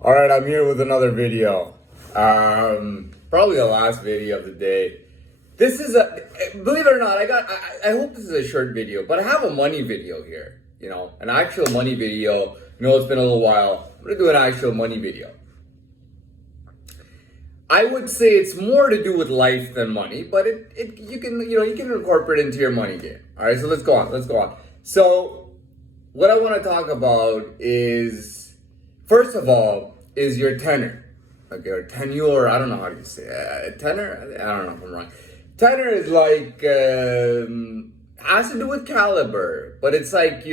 All right, I'm here with another video. Probably the last video of the day. This is believe it or not, I hope this is a short video, but I have a money video here. An actual money video. It's been a little while. I'm gonna do an actual money video. I would say it's more to do with life than money, but you can incorporate it into your money game. All right, so let's go on. So what I want to talk about is, first of all, is your tenor. Okay, or tenure, I don't know how you say it. Tenor? I don't know if I'm wrong. Tenor is like, has to do with caliber, but it's like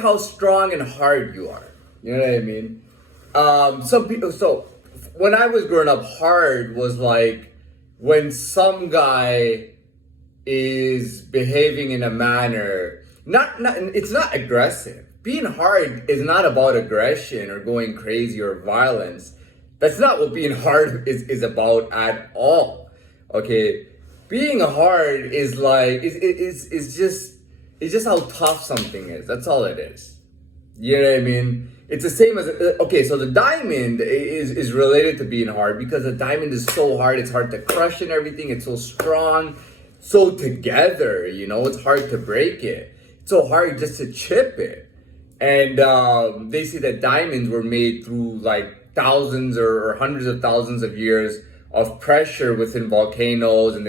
how strong and hard you are. You know what I mean? Some people, so when I was growing up, hard was like when some guy is behaving in a manner, it's not aggressive. Being hard is not about aggression or going crazy or violence. That's not what being hard is about at all. Okay? Being hard is like, it's just how tough something is. That's all it is. You know what I mean? It's the same as, okay, so the diamond is related to being hard because the diamond is so hard, it's hard to crush and everything. It's so strong, so together, it's hard to break it. It's so hard just to chip it. And they say that diamonds were made through like thousands or hundreds of thousands of years of pressure within volcanoes and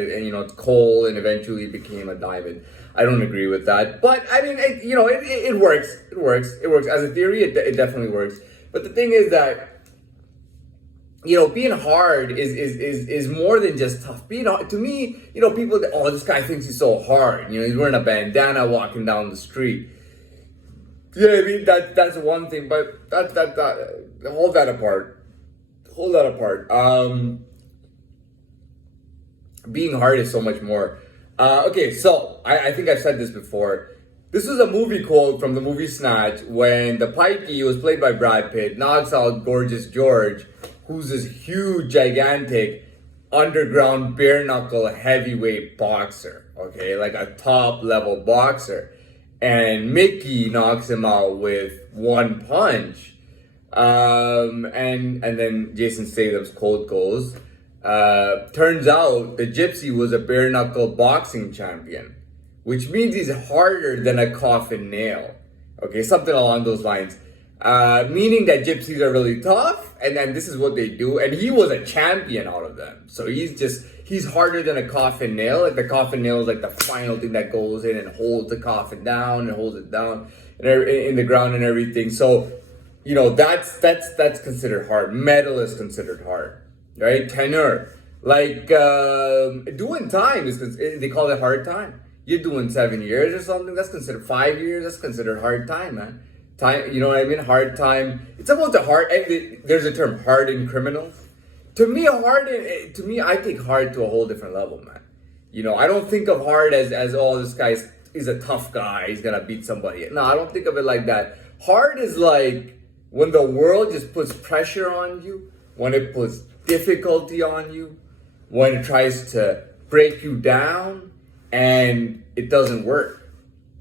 coal, and eventually became a diamond. I don't agree with that, but I mean, it works. It works as a theory. It definitely works. But the thing is that being hard is more than just tough. Being hard, to me, people, oh, this guy thinks he's so hard. He's wearing a bandana walking down the street. Yeah, I mean that's one thing, but that hold that apart. Being hard is so much more. Okay, so I think I've said this before. This was a movie quote from the movie Snatch when the Pikey, who was played by Brad Pitt, knocks out Gorgeous George, who's this huge, gigantic, underground, bare knuckle, heavyweight boxer. Okay, like a top level boxer. And Mickey knocks him out with one punch. And then Jason Statham's quote goes, turns out the Gypsy was a bare knuckle boxing champion, which means he's harder than a coffin nail. Okay, something along those lines. Meaning that Gypsies are really tough, and then this is what they do. And he was a champion out of them. So he's harder than a coffin nail. Like the coffin nail is like the final thing that goes in and holds the coffin down and holds it down in the ground and everything. So, that's considered hard. Metal is considered hard, right? Tenor, like doing time they call it hard time. You're doing 7 years or something. That's considered 5 years. That's considered hard time, man. Time, you know what I mean? Hard time. It's about the hard. There's a term, hardened criminals. To me, I take hard to a whole different level, man. I don't think of hard as this guy is a tough guy. He's gonna beat somebody. No, I don't think of it like that. Hard is like when the world just puts pressure on you, when it puts difficulty on you, when it tries to break you down, and it doesn't work.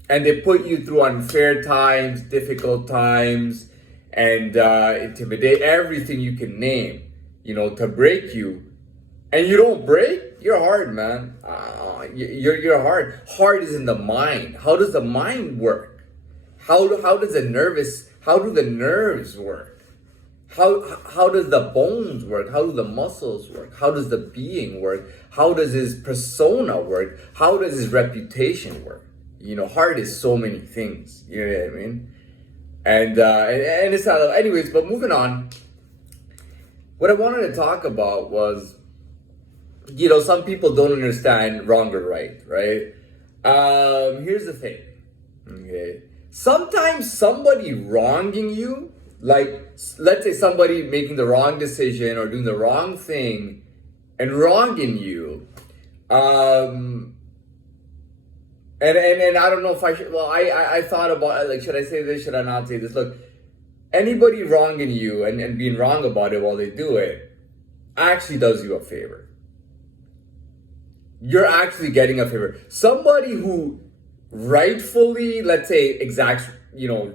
And they put you through unfair times, difficult times, and intimidate, everything you can name, to break you. And you don't break, you're hard, man. You're hard. Hard is in the mind. How does the mind work? How do the nerves work? How does the bones work? How do the muscles work? How does the being work? How does his persona work? How does his reputation work? Hard is so many things. You know what I mean? And it's not. Anyways, but moving on. What I wanted to talk about was, some people don't understand wrong or right, right? Here's the thing. Okay. Sometimes somebody wronging you, like let's say somebody making the wrong decision or doing the wrong thing and wronging you, And I don't know if I should. Well, I thought about like, should I say this? Should I not say this? Look, anybody wronging you and being wrong about it while they do it actually does you a favor. You're actually getting a favor. Somebody who rightfully, let's say,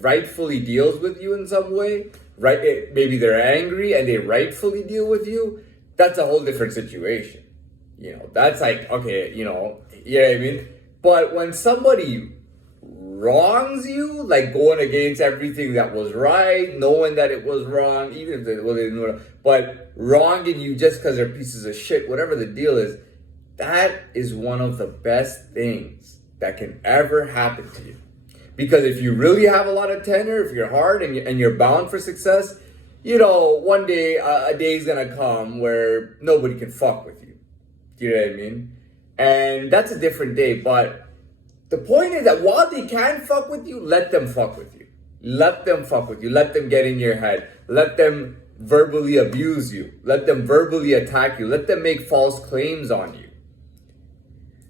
rightfully deals with you in some way, right? Maybe they're angry and they rightfully deal with you. That's a whole different situation. That's like, okay, you know what I mean? But when somebody wrongs you, like going against everything that was right, knowing that it was wrong, even if they didn't know, but wronging you just because they're pieces of shit, whatever the deal is, that is one of the best things that can ever happen to you. Because if you really have a lot of tenure, if you're hard and you're bound for success, one day, a day is gonna come where nobody can fuck with you. Do you know what I mean? And that's a different day, but the point is that while they can fuck with you, let them fuck with you. Let them fuck with you. Let them get in your head. Let them verbally abuse you. Let them verbally attack you. Let them make false claims on you.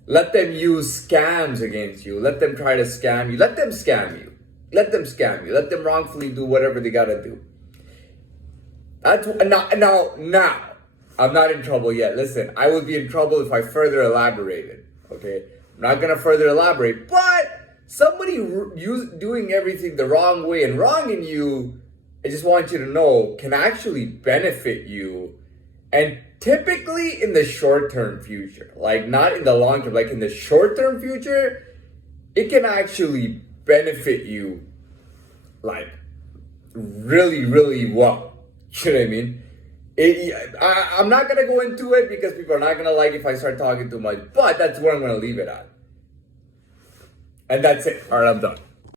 Let them use scams against you. Let them try to scam you. Let them scam you. Let them scam you. Let them wrongfully do whatever they gotta do. That's now. I'm not in trouble yet. Listen, I would be in trouble if I further elaborated. Okay, I'm not gonna further elaborate. But somebody doing everything the wrong way and wronging you, I just want you to know, can actually benefit you, and typically in the short-term future, like not in the long term, like in the short-term future, it can actually benefit you, like really, really well. You know what I mean? I'm not gonna go into it because people are not gonna like if I start talking too much, but that's where I'm gonna leave it at. And that's it. All right, I'm done.